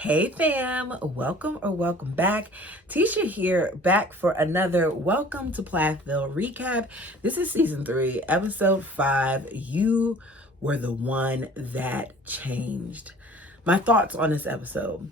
Hey fam, welcome back. Tisha here, back for another Welcome to Plathville recap. This is season 3, episode 5. You were the one that changed. My thoughts on this episode.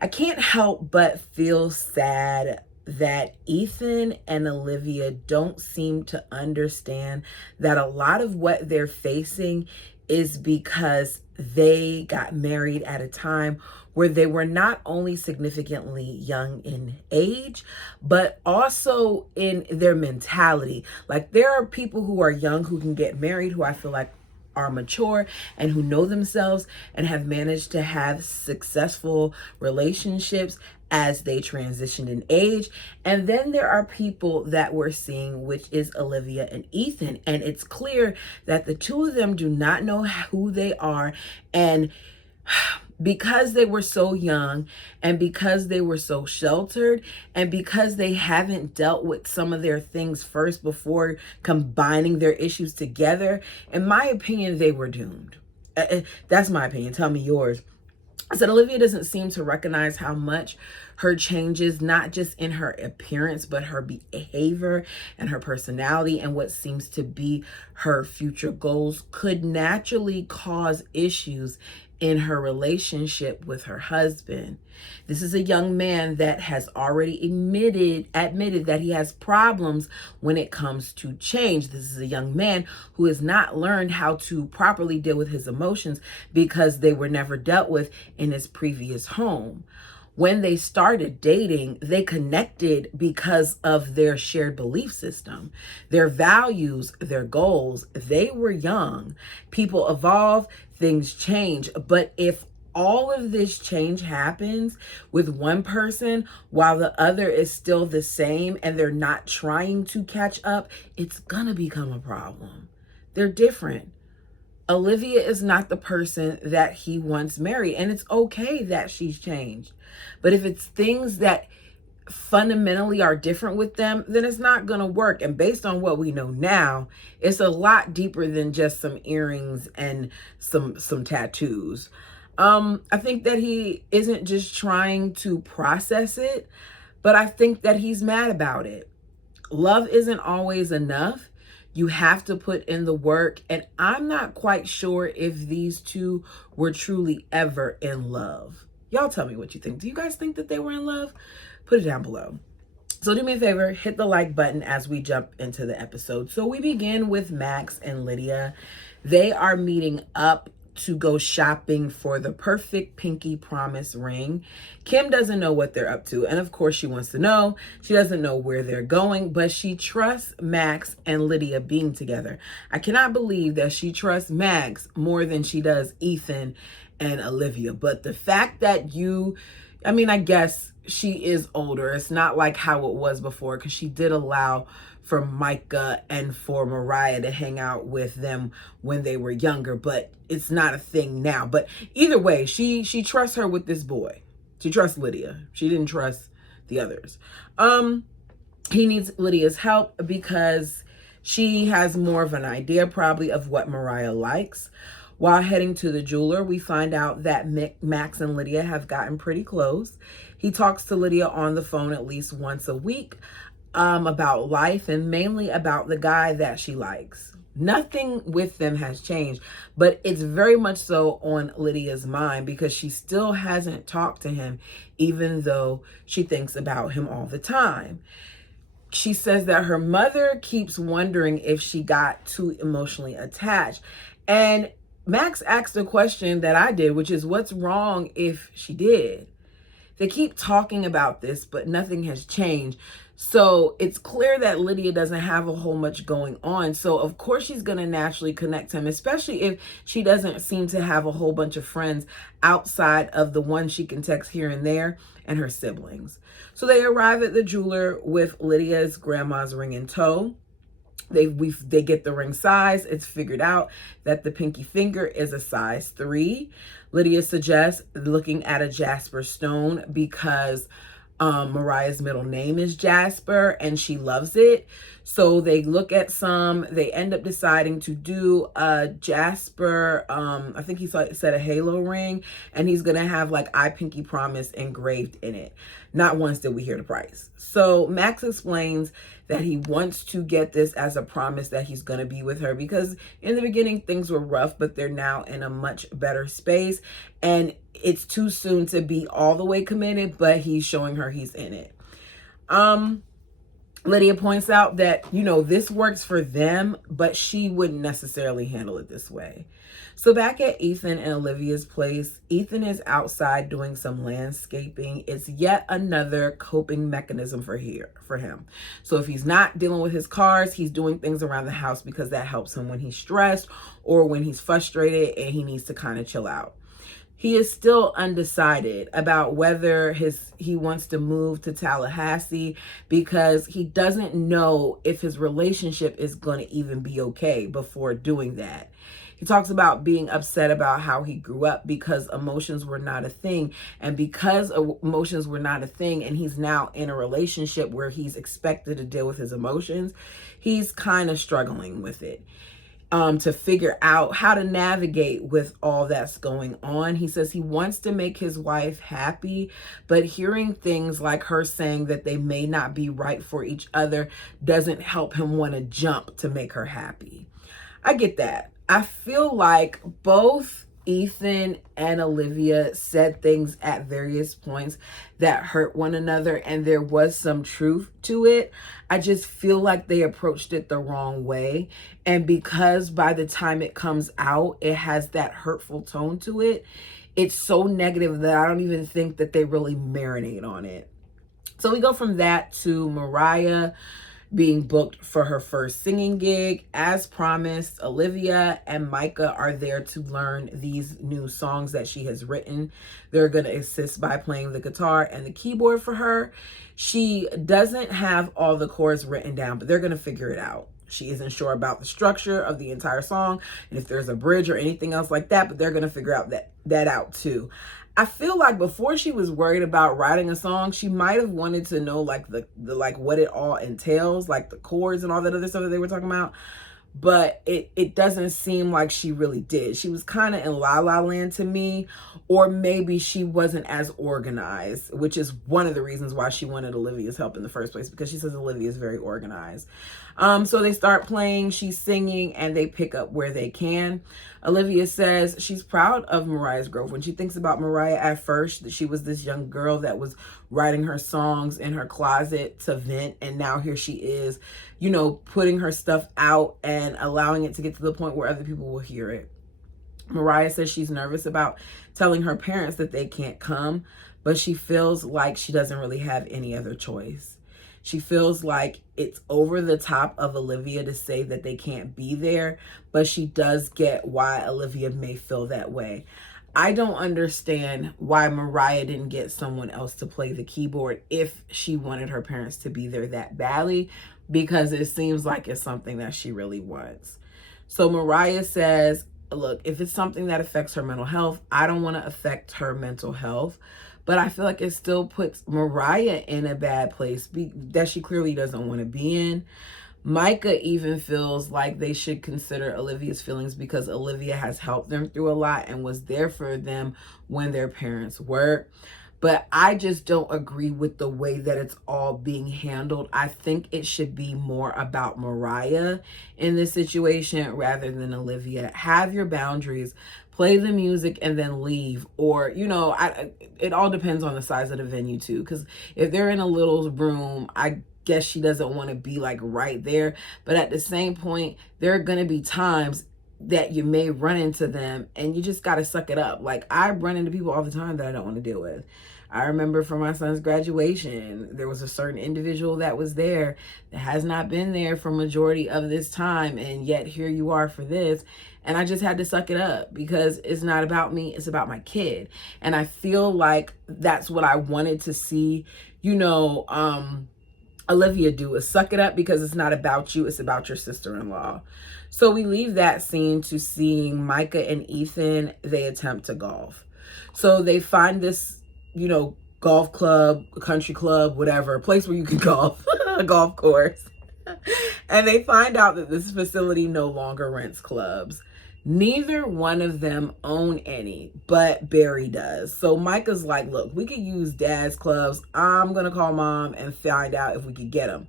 I can't help but feel sad that Ethan and Olivia don't seem to understand that a lot of what they're facing is because they got married at a time where they were not only significantly young in age, but also in their mentality. Like, there are people who are young who can get married who I feel like are mature and who know themselves and have managed to have successful relationships as they transitioned in age. And then there are people that we're seeing, which is Olivia and Ethan. And it's clear that the two of them do not know who they are. And because they were so young and because they were so sheltered and because they haven't dealt with some of their things first before combining their issues together, in my opinion, they were doomed. That's my opinion. Tell me yours. I said Olivia doesn't seem to recognize how much her changes, not just in her appearance, but her behavior and her personality and what seems to be her future goals, could naturally cause issues in her relationship with her husband. This is a young man that has already admitted that he has problems when it comes to change. This is a young man who has not learned how to properly deal with his emotions because they were never dealt with in his previous home. When they started dating, they connected because of their shared belief system, their values, their goals. They were young. People evolve, things change. But if all of this change happens with one person while the other is still the same and they're not trying to catch up, it's gonna become a problem. They're different. Olivia is not the person that he once married, and it's okay that she's changed. But if it's things that fundamentally are different with them, then it's not going to work. And based on what we know now, it's a lot deeper than just some earrings and some tattoos. I think that he isn't just trying to process it, but I think that he's mad about it. Love isn't always enough. You have to put in the work. And I'm not quite sure if these two were truly ever in love. Y'all tell me what you think. Do you guys think that they were in love? Put it down below. So do me a favor, hit the like button as we jump into the episode. So we begin with Max and Lydia. They are meeting up to go shopping for the perfect pinky promise ring. Kim doesn't know what they're up to, and of course she wants to know. She doesn't know where they're going, but she trusts Max and Lydia being together. I cannot believe that she trusts Max more than she does Ethan and Olivia. But the fact that I guess she is older. It's not like how it was before, because she did allow for Micah and for Mariah to hang out with them when they were younger, but it's not a thing now. But either way, she trusts her with this boy. She trusts Lydia. She didn't trust the others. He needs Lydia's help because she has more of an idea probably of what Mariah likes. While heading to the jeweler, we find out that Max and Lydia have gotten pretty close. He talks to Lydia on the phone at least once a week about life and mainly about the guy that she likes. Nothing with them has changed, but it's very much so on Lydia's mind because she still hasn't talked to him, even though she thinks about him all the time. She says that her mother keeps wondering if she got too emotionally attached. And Max asked a question that I did, which is, what's wrong if she did? They keep talking about this, but nothing has changed. So it's clear that Lydia doesn't have a whole much going on. So of course she's going to naturally connect him, especially if she doesn't seem to have a whole bunch of friends outside of the one she can text here and there and her siblings. So they arrive at the jeweler with Lydia's grandma's ring in tow. They get the ring size. It's figured out that the pinky finger is a size 3. Lydia suggests looking at a jasper stone because Mariah's middle name is Jasper and she loves it. So they look at they end up deciding to do a Jasper, I think he said a halo ring, and he's gonna have like I Pinky Promise engraved in it. Not once did we hear the price. So Max explains that he wants to get this as a promise that he's gonna be with her, because in the beginning things were rough, but they're now in a much better space, and it's too soon to be all the way committed, but he's showing her he's in it. Lydia points out that, this works for them, but she wouldn't necessarily handle it this way. So back at Ethan and Olivia's place, Ethan is outside doing some landscaping. It's yet another coping mechanism for him. So if he's not dealing with his cars, he's doing things around the house because that helps him when he's stressed or when he's frustrated and he needs to kind of chill out. He is still undecided about whether he wants to move to Tallahassee, because he doesn't know if his relationship is going to even be okay before doing that. He talks about being upset about how he grew up because emotions were not a thing. And because emotions were not a thing, and he's now in a relationship where he's expected to deal with his emotions, he's kind of struggling with it. To figure out how to navigate with all that's going on. He says he wants to make his wife happy, but hearing things like her saying that they may not be right for each other doesn't help him want to jump to make her happy. I get that. I feel like both Ethan and Olivia said things at various points that hurt one another, and there was some truth to it. I just feel like they approached it the wrong way. And because by the time it comes out, it has that hurtful tone to it, it's so negative that I don't even think that they really marinate on it. So we go from that to Mariah being booked for her first singing gig. As promised, Olivia and Micah are there to learn these new songs that she has written. They're going to assist by playing the guitar and the keyboard for her. She doesn't have all the chords written down, but they're going to figure it out. She isn't sure about the structure of the entire song and if there's a bridge or anything else like that, but they're going to figure out that out too. I feel like before she was worried about writing a song, she might have wanted to know like the what it all entails, like the chords and all that other stuff that they were talking about. But it doesn't seem like she really did. She was kind of in La La Land to me, or maybe she wasn't as organized, which is one of the reasons why she wanted Olivia's help in the first place, because she says Olivia is very organized. So they start playing, she's singing, and they pick up where they can. Olivia says she's proud of Mariah's growth. When she thinks about Mariah at first, that she was this young girl that was writing her songs in her closet to vent, and now here she is, putting her stuff out and allowing it to get to the point where other people will hear it. Mariah says she's nervous about telling her parents that they can't come, but she feels like she doesn't really have any other choice. She feels like it's over the top of Olivia to say that they can't be there, but she does get why Olivia may feel that way. I don't understand why Mariah didn't get someone else to play the keyboard if she wanted her parents to be there that badly, because it seems like it's something that she really wants. So Mariah says, look, if it's something that affects her mental health, I don't want to affect her mental health. But I feel like it still puts Mariah in a bad place that she clearly doesn't want to be in. Micah even feels like they should consider Olivia's feelings because Olivia has helped them through a lot and was there for them when their parents were. But I just don't agree with the way that it's all being handled. I think it should be more about Mariah in this situation rather than Olivia. Have your boundaries, play the music, and then leave. Or, it all depends on the size of the venue too. Because if they're in a little room, I guess she doesn't want to be like right there. But at the same point, there are going to be times that you may run into them and you just got to suck it up. Like, I run into people all the time that I don't want to deal with. I remember for my son's graduation, there was a certain individual that was there that has not been there for majority of this time, and yet here you are for this. And I just had to suck it up because it's not about me, it's about my kid. And I feel like that's what I wanted to see, Olivia do, is suck it up because it's not about you, it's about your sister-in-law. So we leave that scene to seeing Micah and Ethan, they attempt to golf. So they find this, golf club, country club, whatever, a place where you can golf, a golf course. And they find out that this facility no longer rents clubs. Neither one of them own any, but Barry does. So Micah's like, look, we could use dad's clubs. I'm going to call mom and find out if we could get them.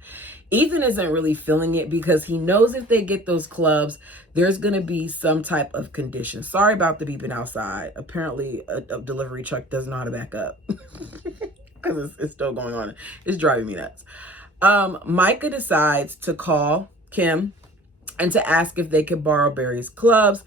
Ethan isn't really feeling it because he knows if they get those clubs, there's going to be some type of condition. Sorry about the beeping outside. Apparently a delivery truck doesn't know how to back up because it's still going on. It's driving me nuts. Micah decides to call Kim and to ask if they could borrow Barry's clubs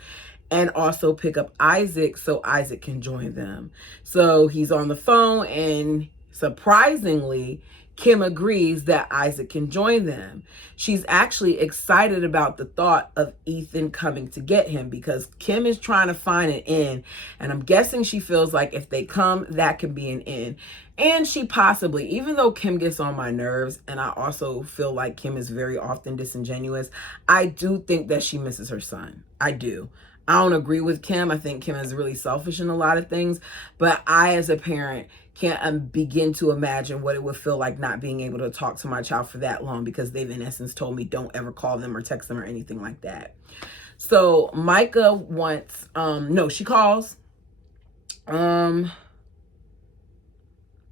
and also pick up Isaac so Isaac can join them. So he's on the phone and surprisingly, Kim agrees that Isaac can join them. She's actually excited about the thought of Ethan coming to get him because Kim is trying to find an in. And I'm guessing she feels like if they come, that can be an in. And she possibly, even though Kim gets on my nerves, and I also feel like Kim is very often disingenuous, I do think that she misses her son. I do. I don't agree with Kim. I think Kim is really selfish in a lot of things. But I, as a parent, can't begin to imagine what it would feel like not being able to talk to my child for that long because they've, in essence, told me don't ever call them or text them or anything like that. So Micah wants, she calls.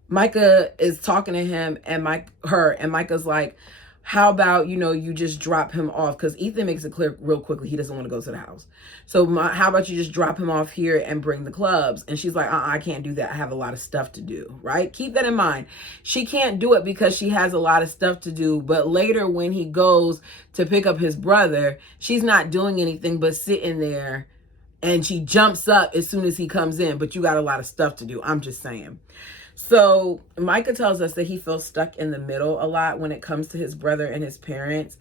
Micah is talking to him and Micah's like, how about, you just drop him off? Because Ethan makes it clear real quickly he doesn't want to go to the house. So how about you just drop him off here and bring the clubs? And she's like, I can't do that. I have a lot of stuff to do, right? Keep that in mind. She can't do it because she has a lot of stuff to do. But later when he goes to pick up his brother, she's not doing anything but sitting there. And she jumps up as soon as he comes in. But you got a lot of stuff to do. I'm just saying. So Micah tells us that he feels stuck in the middle a lot when it comes to his brother and his parents,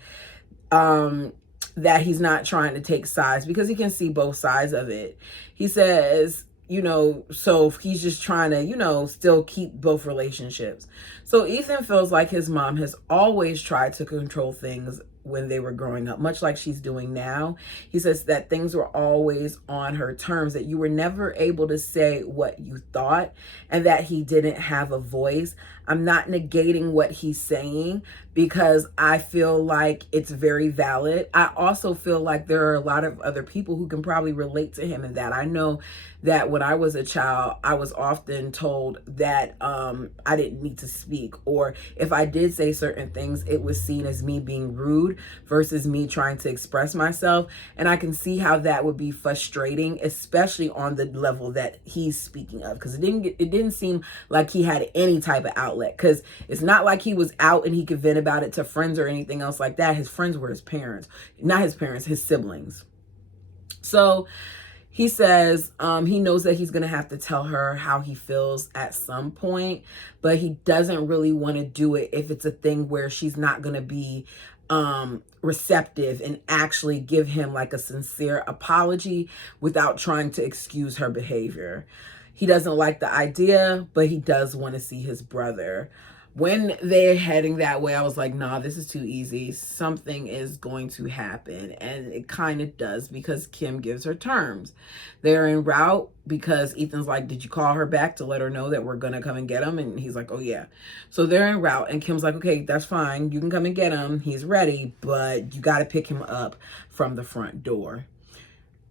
that he's not trying to take sides because he can see both sides of it. He says, so he's just trying to, still keep both relationships. So Ethan feels like his mom has always tried to control things when they were growing up, much like she's doing now. He says that things were always on her terms, that you were never able to say what you thought and that he didn't have a voice. I'm not negating what he's saying because I feel like it's very valid. I also feel like there are a lot of other people who can probably relate to him in that. I know that when I was a child, I was often told that I didn't need to speak, or if I did say certain things, it was seen as me being rude versus me trying to express myself. And I can see how that would be frustrating, especially on the level that he's speaking of, because it didn't seem like he had any type of outlet, because it's not like he was out and he could vent about it to friends or anything else like that. His friends were his parents, not his parents, his siblings. So he says he knows that he's going to have to tell her how he feels at some point, but he doesn't really want to do it if it's a thing where she's not going to be receptive and actually give him like a sincere apology without trying to excuse her behavior. He doesn't like the idea, but he does want to see his brother. When they're heading that way, I was like, nah, this is too easy. Something is going to happen. And it kind of does because Kim gives her terms. They're en route because Ethan's like, did you call her back to let her know that we're going to come and get him? And he's like, oh, yeah. So they're en route. And Kim's like, okay, that's fine. You can come and get him. He's ready. But you got to pick him up from the front door.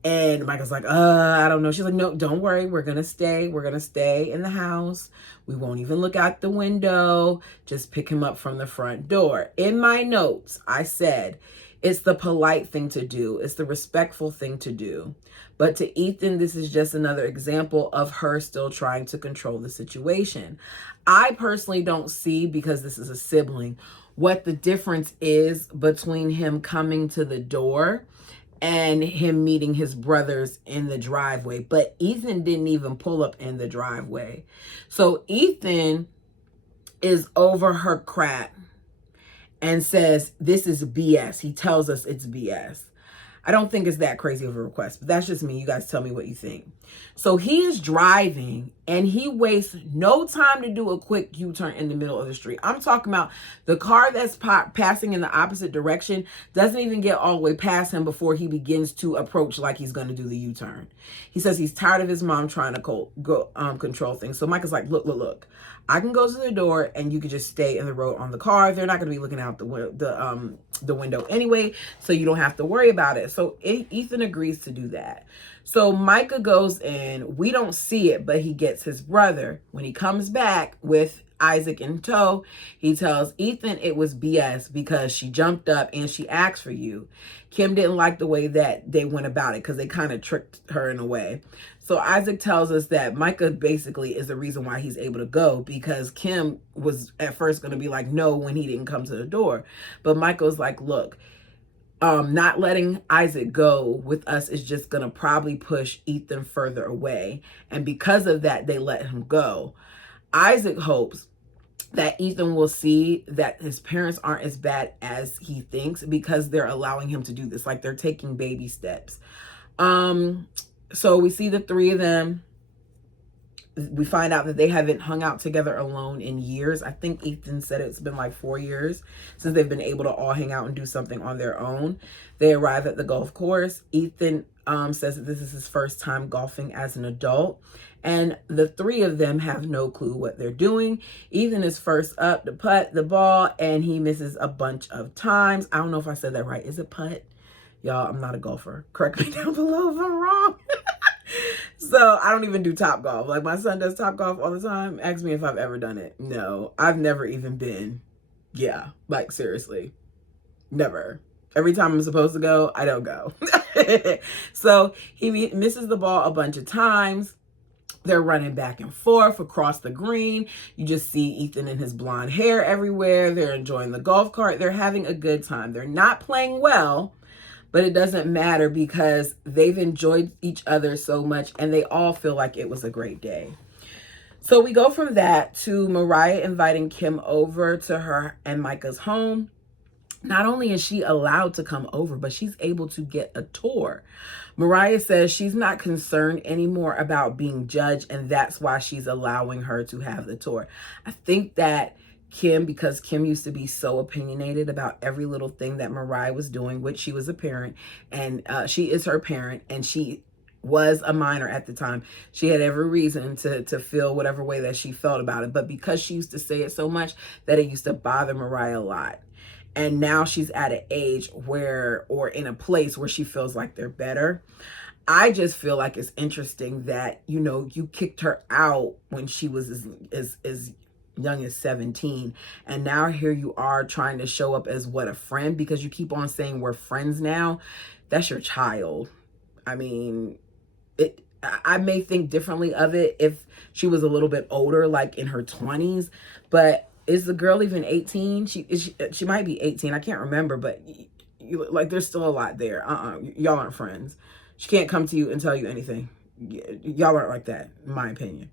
And Michael's like, I don't know. She's like, no, don't worry. We're going to stay. We're going to stay in the house. We won't even look out the window. Just pick him up from the front door. In my notes, I said, it's the polite thing to do. It's the respectful thing to do. But to Ethan, this is just another example of her still trying to control the situation. I personally don't see, because this is a sibling, what the difference is between him coming to the door and him meeting his brothers in the driveway. But Ethan didn't even pull up in the driveway. So Ethan is over her crap and says, this is BS. He tells us it's BS. I don't think it's that crazy of a request, but that's just me. You guys tell me what you think. So he is driving and he wastes no time to do a quick U-turn in the middle of the street. I'm talking about the car that's passing in the opposite direction doesn't even get all the way past him before he begins to approach like he's going to do the U-turn. He says he's tired of his mom trying to control things. So Mike is like, look. I can go to the door and you can just stay in the road on the car. They're not going to be looking out the window anyway, so you don't have to worry about it. So Ethan agrees to do that. So Micah goes in. We don't see it, but he gets his brother. When he comes back with Isaac in tow, he tells Ethan it was BS because she jumped up and she asked for you. Kim didn't like the way that they went about it because they kind of tricked her in a way. So Isaac tells us that Micah basically is the reason why he's able to go, because Kim was at first going to be like, no, when he didn't come to the door. But Micah's like, look, not letting Isaac go with us is just going to probably push Ethan further away. And because of that, they let him go. Isaac hopes that Ethan will see that his parents aren't as bad as he thinks because they're allowing him to do this. Like, they're taking baby steps. So we see the three of them. We find out that they haven't hung out together alone in years. I think Ethan said it's been like 4 years since they've been able to all hang out and do something on their own. They arrive at the golf course. Ethan says that this is his first time golfing as an adult. And the three of them have no clue what they're doing. Ethan is first up to putt the ball, and he misses a bunch of times. I don't know if I said that right. Is it putt? Y'all, I'm not a golfer. Correct me down below if I'm wrong. So I don't even do Top Golf. Like, my son does Top Golf all the time. Ask me if I've ever done it. No, I've never even been. Yeah, like, seriously. Never. Every time I'm supposed to go, I don't go. So he misses the ball a bunch of times. They're running back and forth across the green. You just see Ethan and his blonde hair everywhere. They're enjoying the golf cart. They're having a good time. They're not playing well, but it doesn't matter because they've enjoyed each other so much and they all feel like it was a great day. So we go from that to Mariah inviting Kim over to her and Micah's home. Not only is she allowed to come over, but she's able to get a tour. Mariah says she's not concerned anymore about being judged, and that's why she's allowing her to have the tour. I think that Kim, because Kim used to be so opinionated about every little thing that Mariah was doing, which she was a parent, and she is her parent, and she was a minor at the time. She had every reason to feel whatever way that she felt about it. But because she used to say it so much that it used to bother Mariah a lot. And now she's at an age where, or in a place where she feels like they're better. I just feel like it's interesting that, you know, you kicked her out when she was as young as 17. And now here you are trying to show up as what, a friend, because you keep on saying we're friends now. That's your child. I mean, I may think differently of it if she was a little bit older, like in her 20s, but is the girl even 18? She might be 18. I can't remember, but like, there's still a lot there. Y'all aren't friends. She can't come to you and tell you anything. Y'all aren't like that, in my opinion.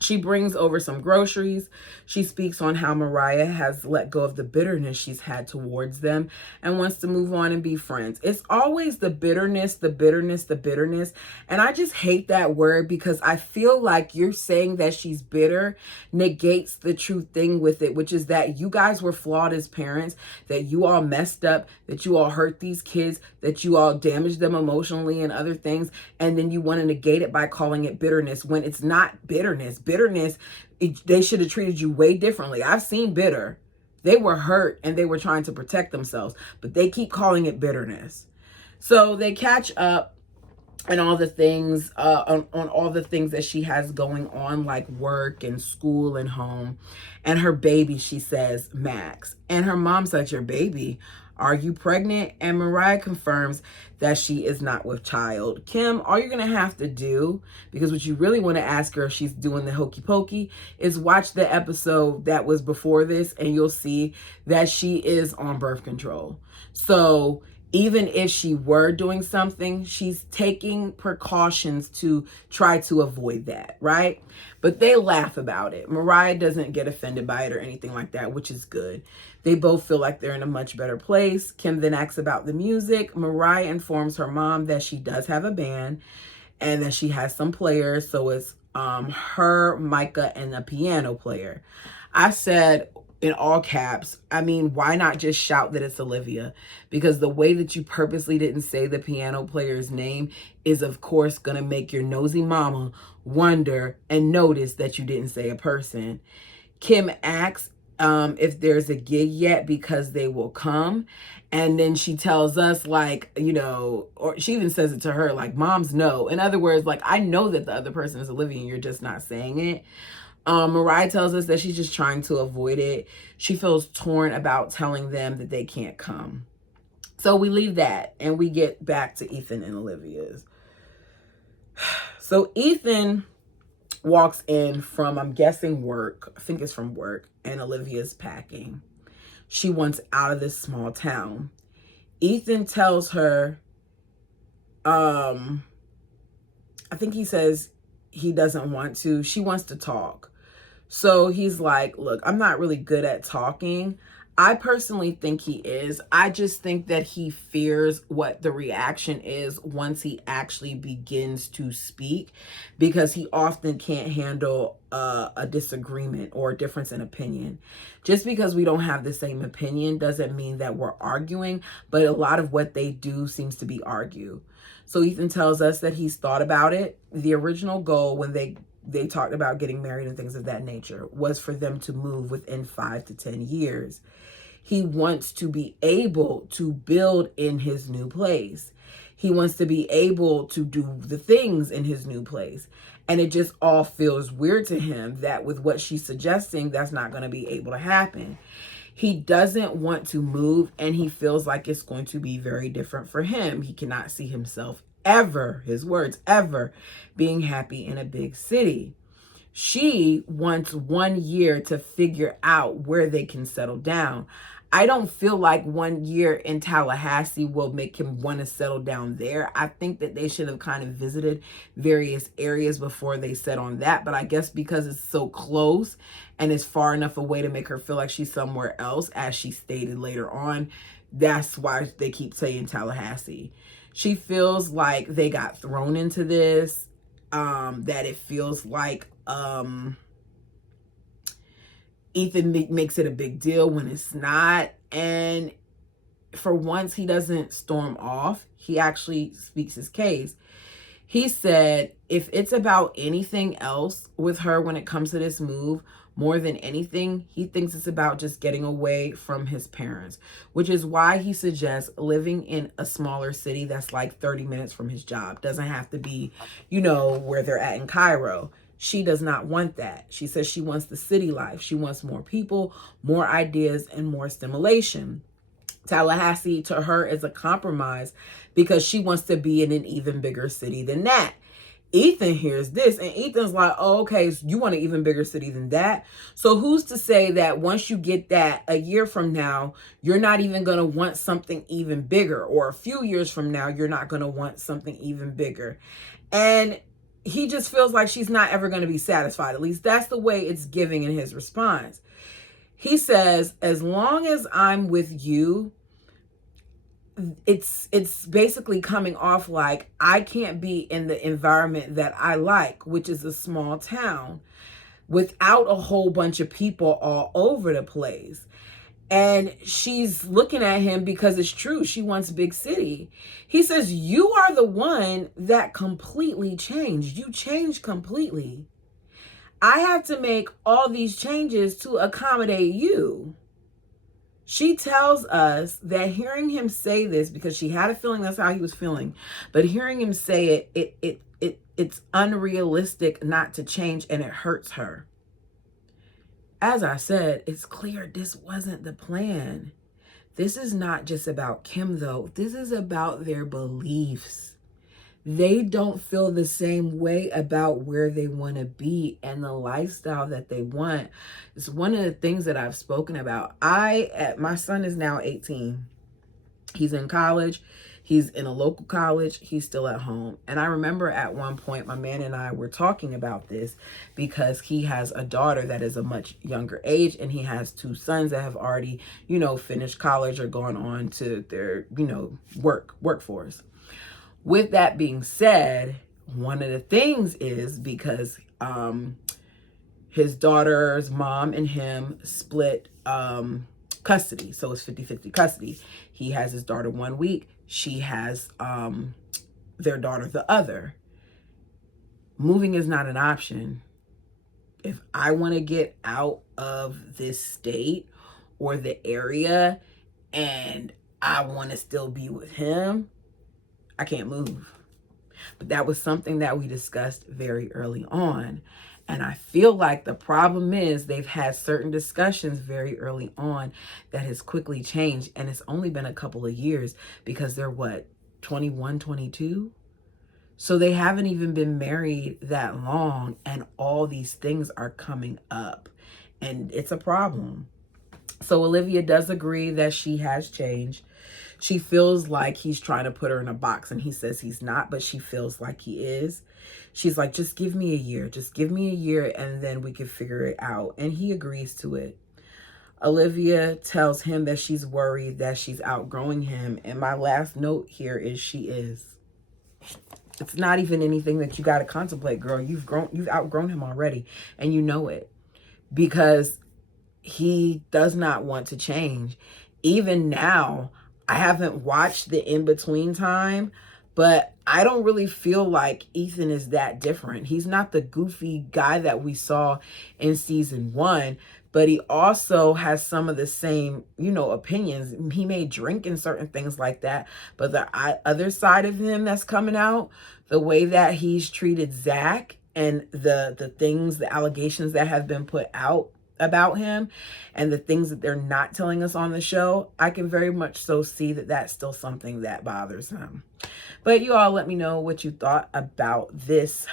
She brings over some groceries. She speaks on how Mariah has let go of the bitterness she's had towards them and wants to move on and be friends. It's always the bitterness, the bitterness, the bitterness. And I just hate that word because I feel like you're saying that she's bitter negates the true thing with it, which is that you guys were flawed as parents, that you all messed up, that you all hurt these kids, that you all damaged them emotionally and other things. And then you want to negate it by calling it bitterness when it's not bitterness. Bitterness, they should have treated you way differently. I've seen bitter. They were hurt and they were trying to protect themselves, but they keep calling it bitterness. So they catch up and all the things, on all the things that she has going on, like work and school and home. And her baby, she says, Max. And her mom's like, your baby? Are you pregnant? And Mariah confirms that she is not with child. Kim, all you're going to have to do, because what you really want to ask her if she's doing the hokey pokey, is watch the episode that was before this, and you'll see that she is on birth control. So Even if she were doing something, she's taking precautions to try to avoid that, right? But they laugh about it. Mariah doesn't get offended by it or anything like that, which is good. They both feel like they're in a much better place. Kim then asks about the music. Mariah informs her mom that she does have a band and that she has some players. So it's her, Micah, and a piano player. I said in all caps, I mean, why not just shout that it's Olivia? Because the way that you purposely didn't say the piano player's name is, of course, going to make your nosy mama wonder and notice that you didn't say a person. Kim asks if there's a gig yet because they will come. And then she tells us, like, you know, or she even says it to her, like, moms know. In other words, like, I know that the other person is Olivia and you're just not saying it. Mariah tells us that she's just trying to avoid it. She feels torn about telling them that they can't come. So we leave that and we get back to Ethan and Olivia's. So Ethan walks in from, I'm guessing, work. I think it's from work. And Olivia's packing. She wants out of this small town. Ethan tells her, I think he says he doesn't want to. She wants to talk. So he's like, look, I'm not really good at talking. I personally think he is. I just think that he fears what the reaction is once he actually begins to speak, because he often can't handle a disagreement or a difference in opinion. Just because we don't have the same opinion doesn't mean that we're arguing, but a lot of what they do seems to be argue. So Ethan tells us that he's thought about it. The original goal when they talked about getting married and things of that nature was for them to move within 5 to 10 years. He wants to be able to build in his new place. He wants to be able to do the things in his new place. And it just all feels weird to him that with what she's suggesting, that's not going to be able to happen. He doesn't want to move, and he feels like it's going to be very different for him. He cannot see himself ever, his words, ever being happy in a big city. She wants 1 year to figure out where they can settle down. I don't feel like 1 year in Tallahassee will make him want to settle down there. I think that they should have kind of visited various areas before they set on that. But I guess because it's so close and it's far enough away to make her feel like she's somewhere else, as she stated later on, that's why they keep saying Tallahassee. She feels like they got thrown into this, that it feels like Ethan makes it a big deal when it's not. And for once, he doesn't storm off. He actually speaks his case. He said if it's about anything else with her when it comes to this move, more than anything, he thinks it's about just getting away from his parents, which is why he suggests living in a smaller city that's like 30 minutes from his job. Doesn't have to be, you know, where they're at in Cairo. She does not want that. She says she wants the city life. She wants more people, more ideas, and more stimulation. Tallahassee to her is a compromise because she wants to be in an even bigger city than that. Ethan hears this and Ethan's like, oh, okay, so you want an even bigger city than that? So who's to say that once you get that, a year from now, you're not even going to want something even bigger, or a few years from now, you're not going to want something even bigger? And he just feels like she's not ever going to be satisfied. At least that's the way it's giving in his response. He says, as long as I'm with you, it's basically coming off like I can't be in the environment that I like, which is a small town without a whole bunch of people all over the place. And she's looking at him because it's true. She wants big city. He says, you are the one that completely changed. You changed completely. I have to make all these changes to accommodate you. She tells us that hearing him say this, because she had a feeling that's how he was feeling, but hearing him say it's unrealistic not to change, and it hurts her. As I said, it's clear this wasn't the plan. This is not just about Kim, though. This is about their beliefs. They don't feel the same way about where they want to be and the lifestyle that they want. It's one of the things that I've spoken about. My son is now 18. He's in college. He's in a local college. He's still at home. And I remember at one point, my man and I were talking about this because he has a daughter that is a much younger age, and he has two sons that have already, finished college or gone on to their, workforce. With that being said, one of the things is because his daughter's mom and him split custody. So it's 50-50 custody. He has his daughter 1 week. She has their daughter the other. Moving is not an option. If I want to get out of this state or the area and I want to still be with him, I can't move. But that was something that we discussed very early on. And I feel like the problem is they've had certain discussions very early on that has quickly changed. And it's only been a couple of years because they're 21, 22? So they haven't even been married that long. And all these things are coming up. And it's a problem. So Olivia does agree that she has changed. She feels like he's trying to put her in a box, and he says he's not, but she feels like he is. She's like, just give me a year. Just give me a year, and then we can figure it out. And he agrees to it. Olivia tells him that she's worried that she's outgrowing him. And my last note here is she is. It's not even anything that you got to contemplate, girl. You've outgrown him already, and you know it. Because he does not want to change. Even now, I haven't watched the in-between time, but I don't really feel like Ethan is that different. He's not the goofy guy that we saw in season 1, but he also has some of the same, opinions. He may drink and certain things like that, but the other side of him that's coming out, the way that he's treated Zach and the allegations that have been put out about him and the things that they're not telling us on the show, I can very much so see that that's still something that bothers him. But you all let me know what you thought about this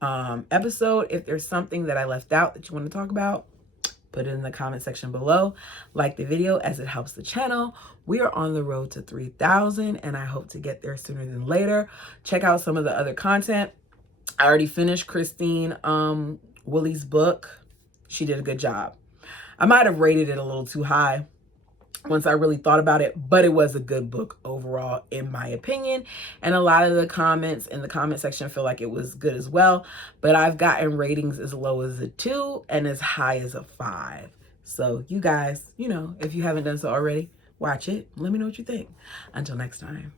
episode. If there's something that I left out that you want to talk about, put it in the comment section below. Like the video as it helps the channel. We are on the road to 3,000 and I hope to get there sooner than later. Check out some of the other content. I already finished Christine Woolley's book. She did a good job. I might have rated it a little too high once I really thought about it, but it was a good book overall, in my opinion. And a lot of the comments in the comment section feel like it was good as well. But I've gotten ratings as low as a 2 and as high as a 5. So you guys, if you haven't done so already, watch it. Let me know what you think. Until next time.